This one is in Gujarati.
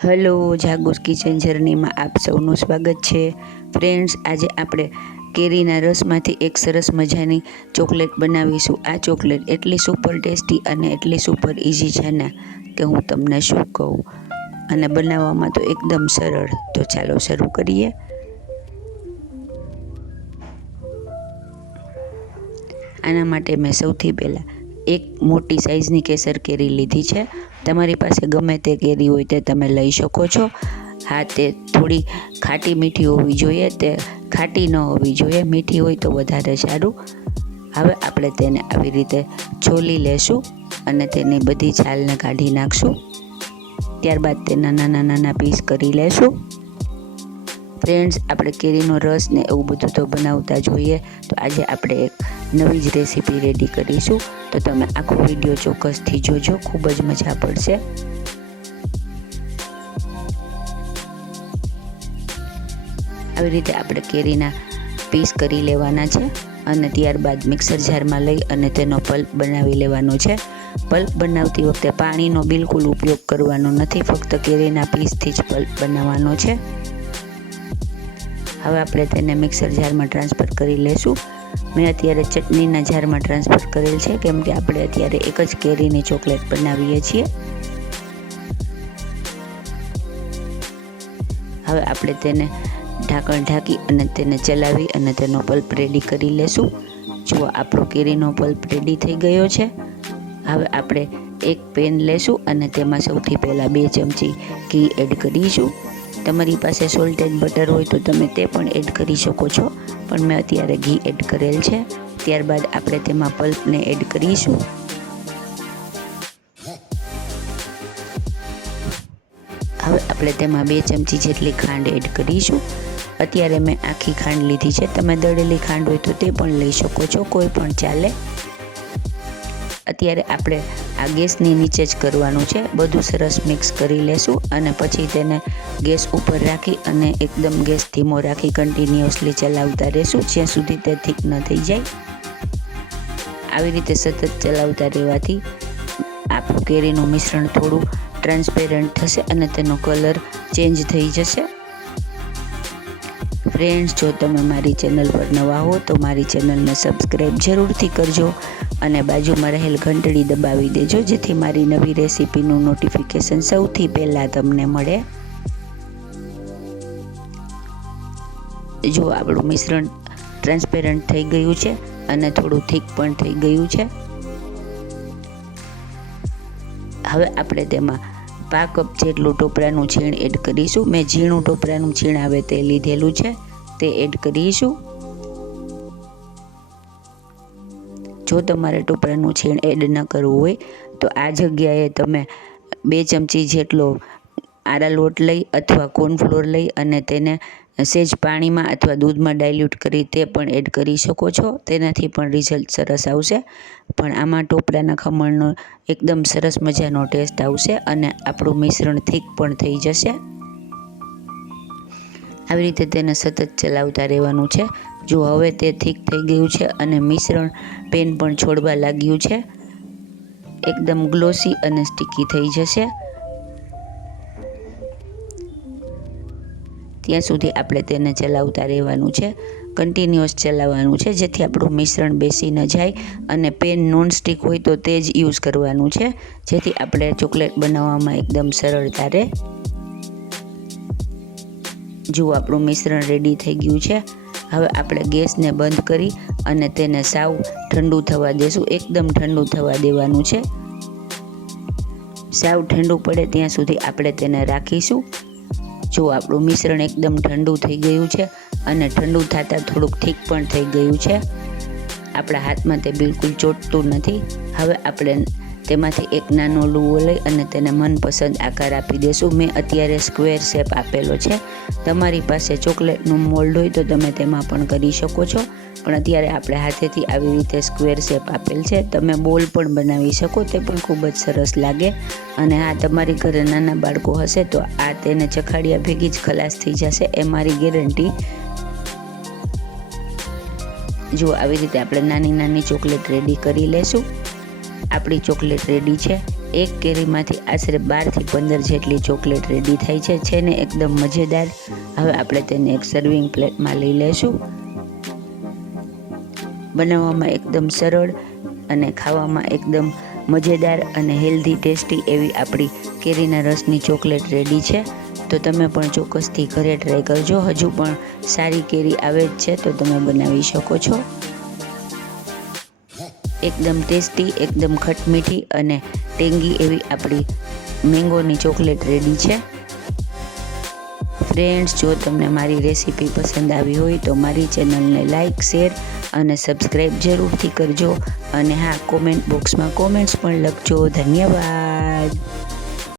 હલો, જાગુસ કિચન જર્નીમાં આપ સૌનું સ્વાગત છે. ફ્રેન્ડ્સ, આજે આપણે કેરીના રસમાંથી એક સરસ મજાની ચોકલેટ બનાવીશું. આ ચોકલેટ એટલી સુપર ટેસ્ટી અને એટલી સુપર ઇઝી છે ને કે હું તમને શું કહું, અને બનાવવામાં તો એકદમ સરળ. તો ચાલો શરૂ કરીએ. આના માટે મેં સૌથી પહેલાં એક મોટી સાઇઝની કેસર કેરી લીધી છે. તમારી પાસે ગમે તે કેરી હોય તે તમે લઈ શકો છો. હા, તે થોડી ખાટી મીઠી હોવી જોઈએ, તે ખાટી ન હોવી જોઈએ, મીઠી હોય તો વધારે સારું. હવે આપણે તેને આવી રીતે છોલી લેશું અને તેની બધી છાલને કાઢી નાખશું. ત્યારબાદ તેના નાના નાના પીસ કરી લેશું. ફ્રેન્ડ્સ, આપણે કેરીનો રસ ને એવું બધું તો બનાવતા જ હોઈએ, તો આજે આપણે એક નવી જ રેસીપી રેડી કરીશું. તો તમે આખો વિડીયો ચોક્કસથી જોજો, ખૂબ જ મજા પડશે. આવી રીતે આપણે કેરીના પીસ કરી લેવાના છે અને ત્યારબાદ મિક્સર જારમાં લઈ અને તેનો પલ્પ બનાવી લેવાનો છે. પલ્પ બનાવતી વખતે પાણીનો બિલકુલ ઉપયોગ કરવાનો નથી, ફક્ત કેરીના પીસથી જ પલ્પ બનાવવાનો છે. હવે આપણે તેને મિક્સર જારમાં ટ્રાન્સફર કરી લેશું. મેં અત્યારે ચટણીના જારમાં ટ્રાન્સફર કરેલ છે, કેમ કે આપણે અત્યારે એક જ કેરીની ચોકલેટ બનાવીએ છીએ. હવે આપણે તેને ઢાંકણ ઢાંકી અને તેને ચલાવી અને તેનો પલ્પ રેડી કરી લેશું. જુઓ, આપણો કેરીનો પલ્પ રેડી થઈ ગયો છે. હવે આપણે એક પેન લેશું અને તેમાં સૌથી પહેલાં 2 ચમચી ઘી એડ કરીશું. તમારી પાસે સોલ્ટેડ બટર હોય તો તમે તે પણ એડ કરી શકો છો, પણ મેં અત્યારે ઘી એડ કરેલ છે. ત્યારબાદ આપણે તેમાં પલ્પને એડ કરીશું. હવે આપણે તેમાં 2 ચમચી જેટલી ખાંડ એડ કરીશું. અત્યારે મેં આખી ખાંડ લીધી છે, તમે દળેલી ખાંડ હોય તો તે પણ લઈ શકો છો, કોઈ પણ ચાલે. અત્યારે આપણે આ ગેસની નીચે જ કરવાનું છે. બધું સરસ મિક્સ કરી લેશું અને પછી તેને ગેસ ઉપર રાખી અને એકદમ ગેસ ધીમો રાખી કન્ટિન્યુઅસલી ચલાવતા રહેશું જ્યાં સુધી તે થીક ન થઈ જાય. આવી રીતે સતત ચલાવતા રહેવાથી આપણું કેરીનું મિશ્રણ થોડું ટ્રાન્સપેરન્ટ થશે અને તેનો કલર ચેન્જ થઈ જશે. ફ્રેન્ડ્સ, જો તમે મારી ચેનલ પર નવા હો તો મારી ચેનલને સબસ્ક્રાઈબ જરૂરથી કરજો અને બાજુમાં રહેલ ઘંટડી દબાવી દેજો, જેથી મારી નવી રેસીપીનું નોટિફિકેશન સૌથી પહેલાં તમને મળે. જો આપણું મિશ્રણ ટ્રાન્સપેરન્ટ થઈ ગયું છે અને થોડું થીક પણ થઈ ગયું છે. હવે આપણે તેમાં 5 કપ જેટલું ટોપરાનું છીણ એડ કરીશું. મેં ઝીણું ટોપરાનું છીણ આવે તે લીધેલું છે, તે એડ કરીશું. જો તમારે ટોપરાનું છીણ એડ ન કરવું હોય તો આ જગ્યાએ તમે 2 ચમચી જેટલો આરા લોટ લઈ અથવા કોર્નફ્લોર લઈ અને તેને સહેજ પાણીમાં અથવા દૂધમાં ડાયલ્યુટ કરી તે પણ એડ કરી શકો છો. તેનાથી પણ રિઝલ્ટ સરસ આવશે. પણ આમાં ટોપરાના ખમણનો એકદમ સરસ મજાનો ટેસ્ટ આવશે અને આપણું મિશ્રણ થીક પણ થઈ જશે. આવી રીતે તેને સતત ચલાવતા રહેવાનું છે. જો હવે તે થીક થઈ ગયું છે અને મિશ્રણ પેન પણ છોડવા લાગ્યું છે, એકદમ ગ્લોસી અને સ્ટીકી થઈ જશે. ત્યાં સુધી આપણે તેને ચલાવતા રહેવાનું છે, કન્ટિન્યુઅસ ચલાવવાનું છે, જેથી આપણું મિશ્રણ બેસી ન જાય. અને પેન નોનસ્ટિક હોય તો તે જ યુઝ કરવાનું છે, જેથી આપણે ચોકલેટ બનાવવામાં એકદમ સરળતા રહે. જુઓ, આપણું મિશ્રણ રેડી થઈ ગયું છે. હવે આપણે ગેસને બંધ કરી અને તેને સાવ ઠંડુ થવા દેશું. એકદમ ઠંડુ થવા દેવાનું છે. સાવ ઠંડુ પડે ત્યાં સુધી આપણે તેને રાખીશું. જો આપણું મિશ્રણ એકદમ ઠંડુ થઈ ગયું છે અને ઠંડુ થતાં થોડુંક થીક પણ થઈ ગયું છે. આપણા હાથમાં તે બિલકુલ ચોંટતું નથી. હવે આપણે તેમાંથી એક નાનો લુવો લઈ અને તેને મનપસંદ આકાર આપી દેશું. મેં અત્યારે સ્ક્વેર શેપ આપેલો છે. તમારી પાસે ચોકલેટનું મોલ્ડ હોય તો તમે તેમાં પણ કરી શકો છો, પણ અત્યારે આપણે હાથેથી આવી રીતે સ્ક્વેર શેપ આપેલ છે. તમે બોલ પણ બનાવી શકો, તે પણ ખૂબ જ સરસ લાગે. અને હા, તમારી ઘરે નાના બાળકો હશે તો આ તેને ચખાડ્યા ભેગી જ ખલાસ થઈ જશે, એ મારી ગેરંટી. જો આવી રીતે આપણે નાની નાની ચોકલેટ રેડી કરી લેશું. આપણી ચોકલેટ રેડી છે. એક કેરીમાંથી આશરે 12થી 15 જેટલી ચોકલેટ રેડી થાય છે ને એકદમ મજેદાર. હવે આપણે તેને એક સર્વિંગ પ્લેટમાં લઈ લેશું. બનાવવામાં એકદમ સરળ અને ખાવામાં એકદમ મજેદાર અને હેલ્ધી ટેસ્ટી એવી આપણી કેરીના રસની ચોકલેટ રેડી છે. તો તમે પણ ચોક્કસથી ઘરે ટ્રાય કરજો. હજુ પણ સારી કેરી આવે જ છે તો તમે બનાવી શકો છો. એકદમ ટેસ્ટી, એકદમ ખટમીઠી અને ટેંગી એવી આપણી મેંગોની ચોકલેટ રેડી છે. ફ્રેન્ડ્સ, જો તમને મારી રેસીપી પસંદ આવી હોય તો મારી ચેનલને લાઇક, શેર અને સબસ્ક્રાઈબ જરૂરથી કરજો. અને હા, કોમેન્ટ બોક્સમાં કોમેન્ટ્સ પણ લખજો. ધન્યવાદ.